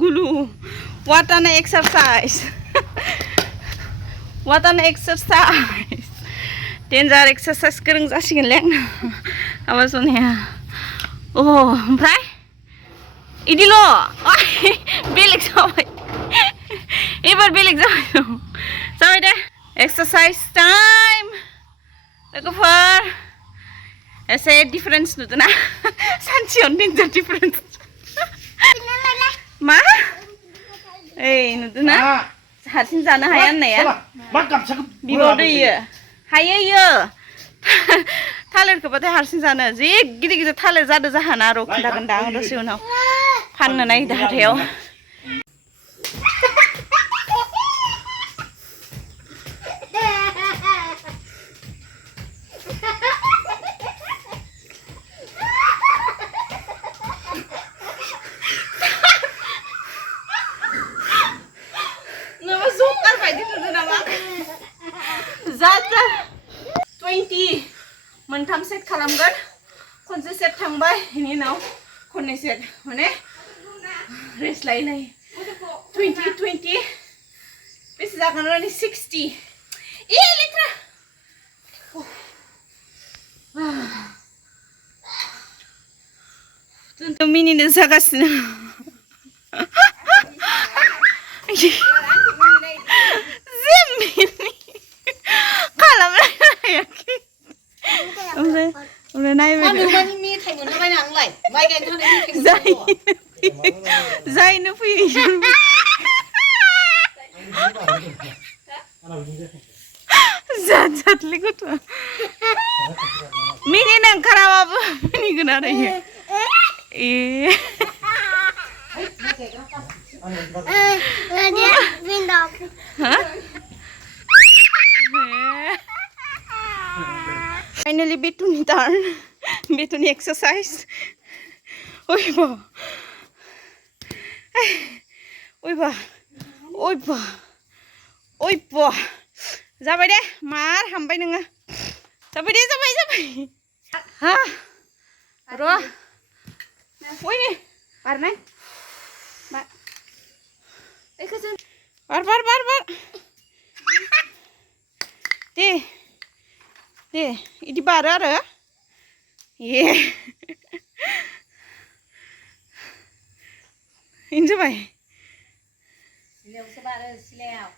gulu. What an exercise. What an exercise. Danger exercise kereng jasigोन ले आवा सनिया oh ओमफ्राय इदिल' बेलेग जाबाय एबार बेलेग जाबाय दे एक्सारसाइज टाइम लोगोफोर एसे डिफरेन्स नुदोंना सानसेयावनो डेन्जार डिफरेन्स मा ओइ नुदोंना हारसिं जानो हाया होननाया बिबाव दैयो हायो इयो थालिरखौबाथाय हारसिं जानो जि गिदिर गिदिर थालिर जादो जाहाना र' खिन्थागोन दा आं दसे उनाव फाननो नागिरदों हाथायाव नोङो जकार बायदि नुदों नामा जाजा 20 मोनथाम सेट खालामगोन खनसे सेट थांबाय बेनि उनाव खननै सेट माने रेस्ट लायै लायै 20 बेसे जागोन र' 60 ए लेथ्रा मिनिनो जागासिनो जायनो फैयो जाथलि गथ' मिनिनो ओंखाराबाबो मिनिगोन आरो Finally, Betuni turn. Betuni exercise. Oi ba. Oi ba. Oi ba. Oi ba. Zabai deh, mar hambai nengah. Zabai deh, zabai. Hah. Roh. Oi nih. Bar neng. Bar. Kesan. Bar. Deh, ini bar ada? Yeah. Ini coba. Silau sebar, silau.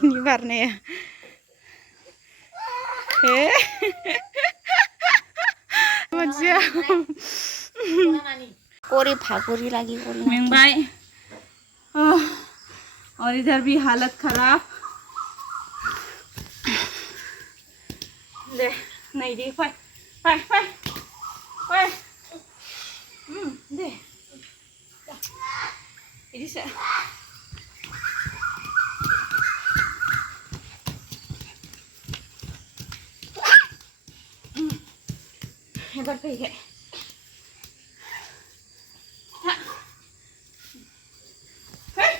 Ini barnya ya. Macam. कोरी भागोरी लगी कोरी महंगाई और इधर भी हालत खराब ले नहीं दे पाए दे इधर से ये बार पे है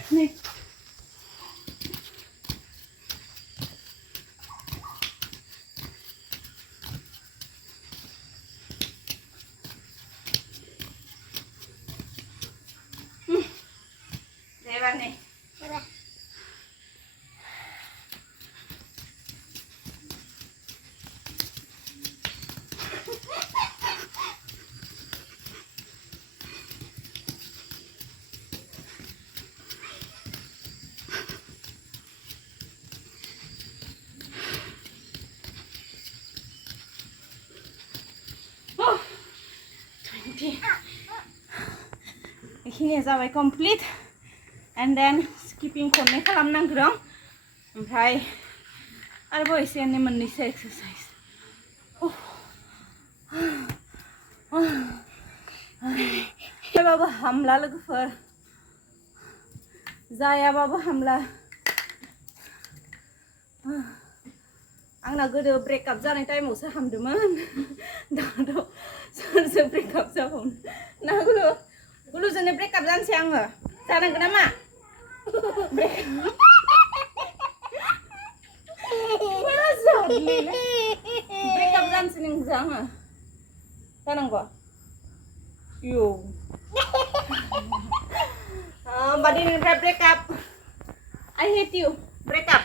nih lebar nih ini sampai complete and then skipping खननै खालामनांगौ दं ओमफ्राय आरोबाव एसे एनै मोननैसो एक्सारसाइज जायाबाबो हामला लोगोफोर जायाबाबो हामला आंना गोदो ब्रेकआप जानाय टाइमावसो हामदोंमोन दाथ' सोरसो ब्रेकआप जाबावनो ना गुलुजोंनो ब्रेकआप जानोसै आङो जानांगोन नामा ब्रेकआप जानोसै नोंजों आङो जानांगौ यो दिनैनिफ्राय break up I hate you break up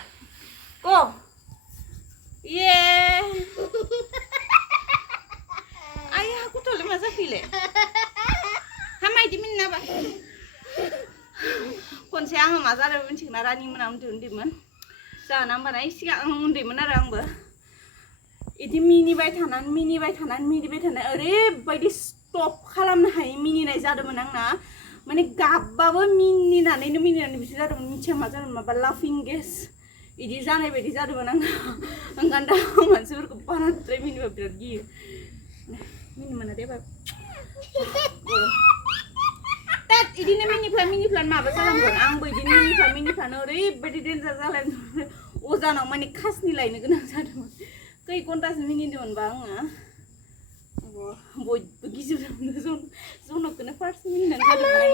go yeah ayah aku tole masa file hamai di minna ba konse आङो मा जादों मिथिगोना रानि मोना उन्दैमोन जाना होमबाना सिगां आं उन्दैमोन आरो आंबो इदि मिनिबाय थानानै ओरैबायदि स्टप खालामनो हायै मिनिनाय जादोंमोन आंना माने गाबबाबो मिनिनानैनो बिसोर जादोंमोन मिथिया मा जादोंमोन माबा लाफिं गेस इदि जानाय बायदि जादोंमोन आंना ओंखायनो दा मानसिफोरखौ बाराद्राय मिनिबा बिराद गियो मिनि मोना दे तात इदिनो मिनिफ्लान माबा जालांगोन आंबो इदिनो मिनिफ्लानो ओरैबायदि डेन्जार जालायदोंमोन अजानाव माने खासनि लायनो गोनां जादोंमोन खै घन्टासो मिनिदोंमोनबा आङो बयबो गिजोबदोंमोन जनकखौनो फार्स्ट मिनिनानै जादोंमोन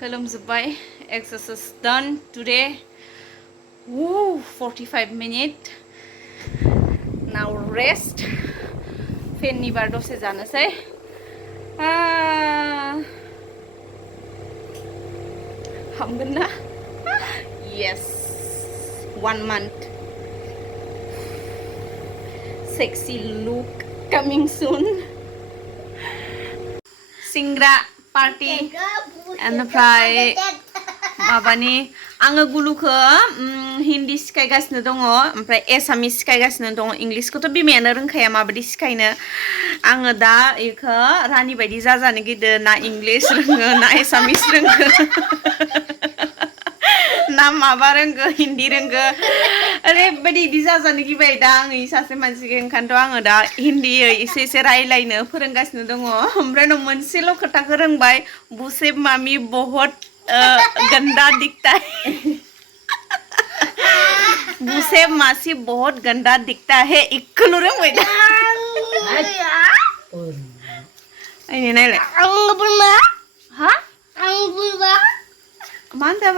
खोलोमजोब्बाय exercise done today 45 minutes now rest फेननि बार दसे जानोसै हामगोन ना yes 1 month sexy look coming soon सिंग्रा पार्टी ओमफ्राय माबानि आङो गुलुखौ हिन्दी सिखायगासिनो दङ ओमफ्राय एसामिस सिखायगासिनो दङ इंलिसखौथ' बिमायानो रोंखाया माबायदि सिखायनो आङो दा इखौ रानि बायदि जाजानो गिदो ना इंलिस रोङो ना एसामिस रोङो ना माबा रोङो हिन्दी रोङो ओरैबायदि इदि जाजानो गिबाय दा आङो सासे मानसिखौ ओंखायनोथ' आङो दा हिन्दीयै एसे रायलायनो फोरोंगासिनो दङ ओमफ्राय उनाव मोनसेल' खोथाखौ रोंबाय बुसे मामी बहुत गंदा दिखता है बुसे मासी बहुत गंदा दिखता है इखौल' रोंबाय दा आइने नायलाय हा मानता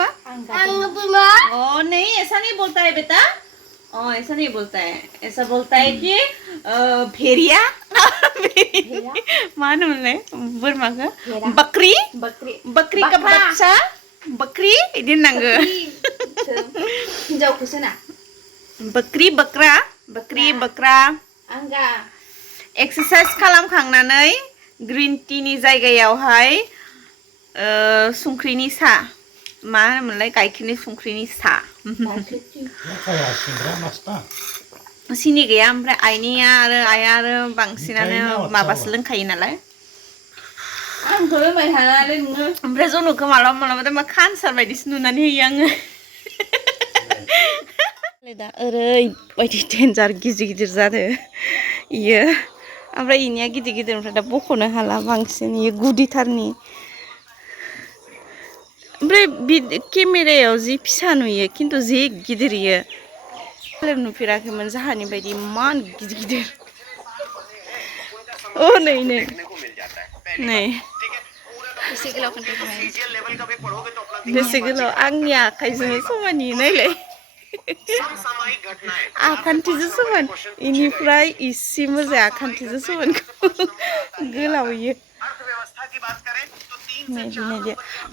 नहीं ऐसा नहीं बोलता है बेटा ऐसा नहीं बोलता है ऐसा बोलता है कि भेड़िया मान बोरमा बकरी बकरी का बच्चा बकरी इदि नांगो बकरी बकरा एक्सारसाइज खालामखांनानै ग्रीन टीनि जायगायावहाय संख्रिनि सा मा होनोमोनलाय गाइखेरनि संख्रिनि सा सिनि गैया ओमफ्राय आइया आरो बांसिनानो माबासो लोंखायो नालाय आंथ' लोंबाय थानानै नोङो ओमफ्राय जनकखौ मालाबा मा खानसार बायदिसो नुनानै होयो आङो दा ओरैबायदि डेन्जार गिदिर जादो इयो ओमफ्राय इनिया गिदिर ओमफ्राय दा बख'नो हाला बांसिन इयो गुदिथारनि ओमफ्राय केमेरायाव जि फिसा नुयो खिन्थु जि गिदिर इयो नुफेराखैमोन जाहानि बायदि इमान गिदिर नै बेसे गोलाव आंनि आखाइजों समानि नायलाय आखान्थिजों समान इनिफ्राय इसे मोजां आखान्थिजों समान गोलावयो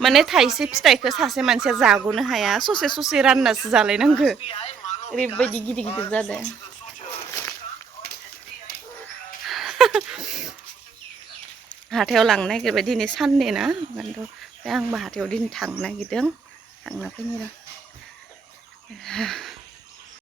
माने थाइसे फिथाइखौ सासे मानसिया जाग'नो हाया ससे राननासो जालायनांगो ओरैबायदि गिदिर जादों हाथायाव लांनो नागिरबाय दिनै सानदे ना ओंखायनोथ' आंबो हाथायाव दिनै थांनो नागिरदों थांना फैनि र'